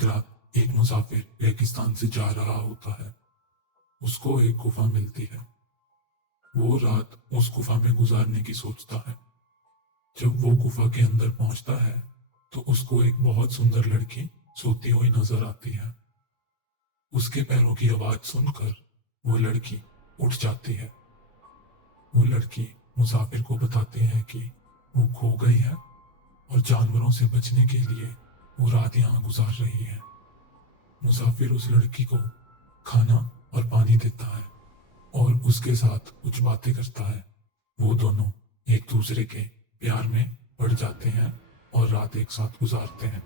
एक रात एक मुसाफिर रेगिस्तान से जा रहा होता है। उसको एक गुफा मिलती है। वो रात उस गुफा में गुजारने की सोचता है। जब वो गुफा के अंदर पहुंचता है तो उसको एक बहुत सुंदर लड़की सोती हुई नजर आती है। उसके पैरों की आवाज सुनकर वो लड़की उठ जाती है। वो लड़की मुसाफिर को बताती है कि वो खो गई है और जानवरों से बचने के लिए वो रात यहाँ गुजार रही है। मुसाफिर उस लड़की को खाना और पानी देता है और उसके साथ कुछ बातें करता है। वो दोनों एक दूसरे के प्यार में पड़ जाते हैं और रात एक साथ गुजारते हैं।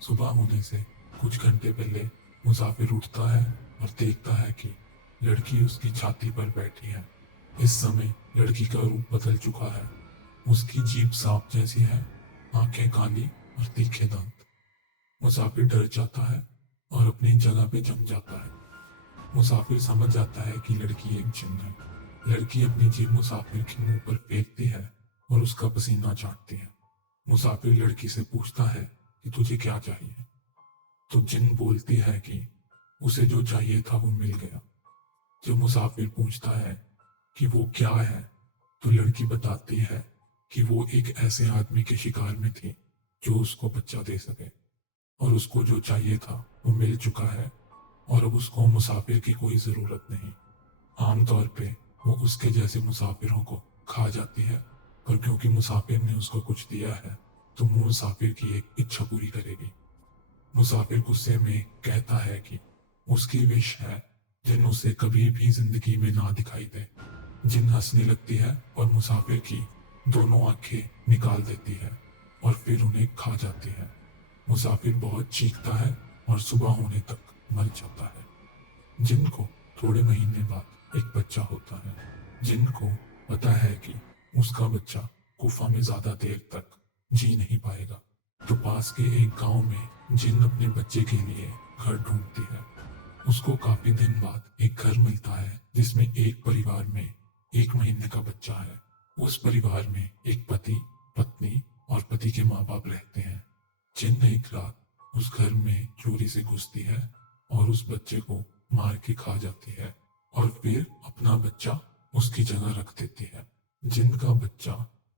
सुबह होने से कुछ घंटे पहले मुसाफिर उठता है और देखता है कि लड़की उसकी छाती पर बैठी है। इस समय लड़की का रूप बदल चुका है। उसकी जीभ सांप जैसी है, आंखें काली और तीखे दांत। मुसाफिर डर जाता है और अपनी जगह पे जम जाता है। मुसाफिर समझ जाता है कि लड़की एक जिन है। लड़की अपनी जीभ मुसाफिर के मुंह पर फेंकती है और उसका पसीना छाटती है। मुसाफिर लड़की से पूछता है कि तुझे क्या चाहिए। तो जिन बोलती है कि उसे जो चाहिए था वो मिल गया। जब मुसाफिर पूछता है कि वो क्या है तो लड़की बताती है कि वो एक ऐसे आदमी के शिकार में थी जो उसको बच्चा दे सके और उसको जो चाहिए था वो मिल चुका है और अब उसको मुसाफिर की कोई जरूरत नहीं। आमतौर पे वो उसके जैसे मुसाफिरों को खा जाती है, पर क्योंकि मुसाफिर ने उसको कुछ दिया है तो वो मुसाफिर की एक इच्छा पूरी करेगी। मुसाफिर गुस्से में कहता है कि उसकी विश है जिन उसे कभी भी जिंदगी में ना दिखाई दे। जिन हंसने लगती है और मुसाफिर की दोनों आंखें निकाल देती है और फिर उन्हें खा जाती है। मुसाफिर बहुत चीखता है और सुबह होने तक मर जाता है। जिन को थोड़े महीने बाद एक बच्चा होता है। जिन को पता है कि उसका बच्चा गुफा में ज्यादा देर तक जी नहीं पाएगा, तो पास के एक गांव में जिन अपने बच्चे के लिए घर ढूंढती है। उसको काफी दिन बाद एक घर मिलता है जिसमें एक परिवार में 1 महीने का बच्चा है। उस परिवार में एक पति, पत्नी और पति के माँ बाप रहते हैं। जिन एक रात उस घर में चोरी से घुसती है और उस बच्चे को मार के खा जाती है और फिर अपना बच्चा उसकी जगह रख देती है। जिन का बच्चा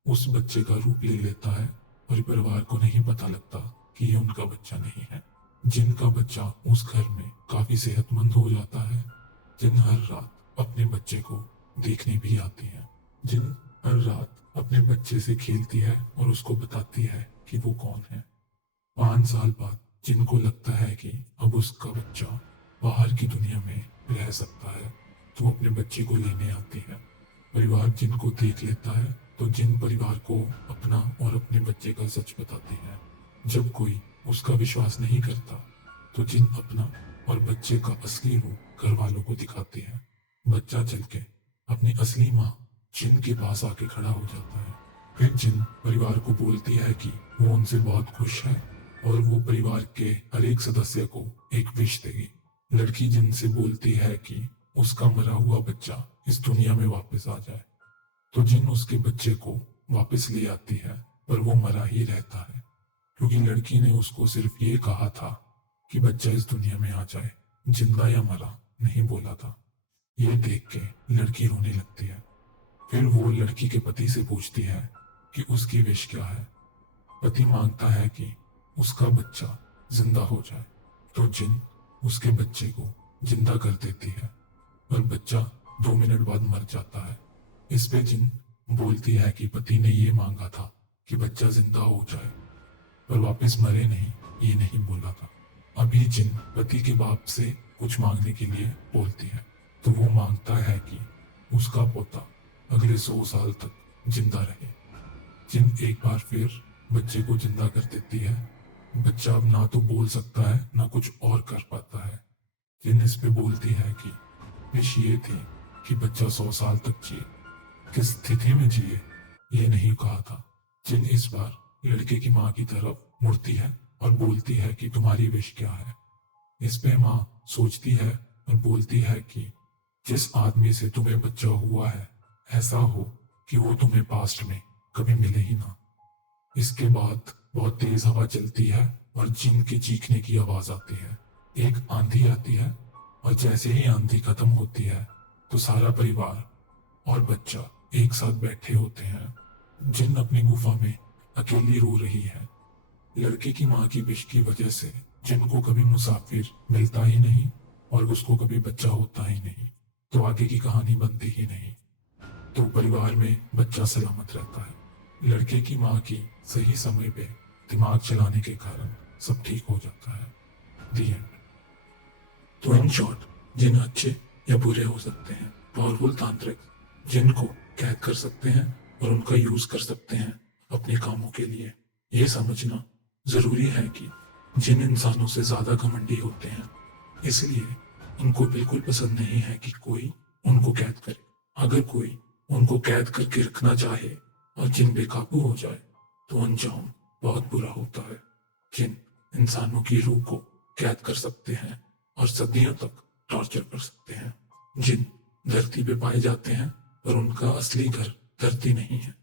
उस बच्चे का रूप ले लेता है और परिवार को नहीं पता लगता कि ये उनका बच्चा नहीं है। जिन का बच्चा उस घर में काफी सेहतमंद हो जाता है। जिन हर रात अपने बच्चे को देखने भी आती है। जिन हर रात अपने बच्चे से खेलती है और उसको बताती है कि वो कौन है। 5 साल बाद जिनको लगता है कि अब उसका बच्चा बाहर की दुनिया में रह सकता है तो अपने बच्चे को लेने आती है। परिवार जिनको देख लेता है तो जिन परिवार को अपना और अपने बच्चे का सच बताती है। जब कोई उसका विश्वास नहीं करता तो जिन अपना और बच्चे का असली रूप घर वालों को दिखाती है। बच्चा चल के अपनी असली माँ जिन के पास आके खड़ा हो जाता है। फिर जिन परिवार को बोलती है कि वो उनसे बहुत खुश है और वो परिवार के हर एक सदस्य को एक विश देगी। लड़की जिन से बोलती है कि उसका मरा हुआ बच्चा इस दुनिया में वापस आ जाए, तो जिन उसके बच्चे को वापस ले आती है, पर वो मरा ही रहता है क्योंकि लड़की ने उसको सिर्फ ये कहा था कि बच्चा इस दुनिया में आ जाए, जिंदा या मरा नहीं बोला था। ये देख के लड़की रोने लगती है। फिर वो लड़की के पति से पूछती है कि उसकी विश क्या है। पति मांगता है कि उसका बच्चा जिंदा हो जाए, तो जिन उसके बच्चे को जिंदा कर देती है, पर बच्चा 2 मिनट बाद मर जाता है। इस पे जिन बोलती है कि पति ने ये मांगा था कि बच्चा जिंदा हो जाए पर वापस मरे नहीं, ये नहीं बोला था। अभी जिन पति के बाप से कुछ मांगने के लिए बोलती है तो वो मांगता है कि उसका पोता अगले 100 साल तक जिंदा रहे। जिन एक बार फिर बच्चे को जिंदा कर देती है। बच्चा अब ना तो बोल सकता है ना कुछ और कर पाता है। जिन इस पे बोलती है कि विश ये थी कि बच्चा 100 साल तक जिए, किस स्थिति में जिए ये नहीं कहा था। जिन इस बार लड़के की माँ की तरफ मुड़ती है और बोलती है कि तुम्हारी विश क्या है। इस पे माँ सोचती है और बोलती है कि जिस आदमी से तुम्हें बच्चा हुआ है ऐसा हो कि वो तुम्हें पास्ट में कभी मिले ही ना। इसके बाद बहुत तेज हवा चलती है और जिन के चीखने की आवाज आती है। एक आंधी आती है और जैसे ही आंधी खत्म होती है तो सारा परिवार और बच्चा एक साथ बैठे होते हैं। जिन अपनी गुफा में अकेली रो रही है। लड़के की माँ की विश की वजह से जिनको कभी मुसाफिर मिलता ही नहीं और उसको कभी बच्चा होता ही नहीं, तो आगे की कहानी बनती ही नहीं। तो परिवार में बच्चा सलामत रहता है। लड़के की माँ की सही समय पे दिमाग चलाने के कारण सब ठीक हो जाता है। दी एंड। तो इन शॉर्ट, जिन अच्छे या बुरे हो सकते हैं। पावरफुल तांत्रिक जिनको कैद कर सकते हैं और उनका यूज कर सकते हैं अपने कामों के लिए। ये समझना जरूरी है कि जिन इंसानों से ज्यादा घमंडी होते हैं, इसलिए उनको बिल्कुल पसंद नहीं है कि कोई उनको कैद करे। अगर कोई उनको कैद करके रखना चाहे और जिन बेकाबू हो जाए तो अंजाम बहुत बुरा होता है। जिन इंसानों की रूह को कैद कर सकते हैं और सदियों तक टॉर्चर कर सकते हैं। जिन धरती पे पाए जाते हैं पर उनका असली घर धरती नहीं है।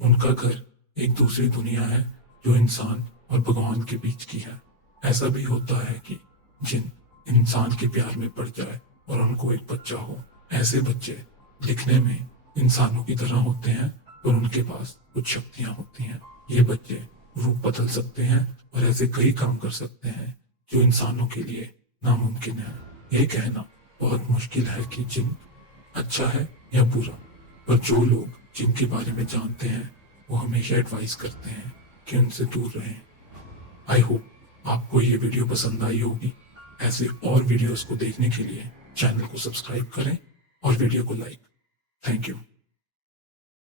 उनका घर एक दूसरी दुनिया है जो इंसान और भगवान के बीच की है। ऐसा भी होता है कि जिन इंसान के प्यार में पड़ जाए और उनको एक बच्चा हो। ऐसे बच्चे दिखने में इंसानों की तरह होते हैं और उनके पास कुछ शक्तियां होती हैं। ये बच्चे रूप बदल सकते हैं और ऐसे कई काम कर सकते हैं जो इंसानों के लिए नामुमकिन है। ये कहना बहुत मुश्किल है कि जिन अच्छा है या बुरा, पर जो लोग जिनके बारे में जानते हैं वो हमेशा एडवाइस करते हैं कि उनसे दूर रहें। आई होप आपको ये वीडियो पसंद आई होगी। ऐसे और वीडियोस को देखने के लिए चैनल को सब्सक्राइब करें और वीडियो को लाइक। Thank you.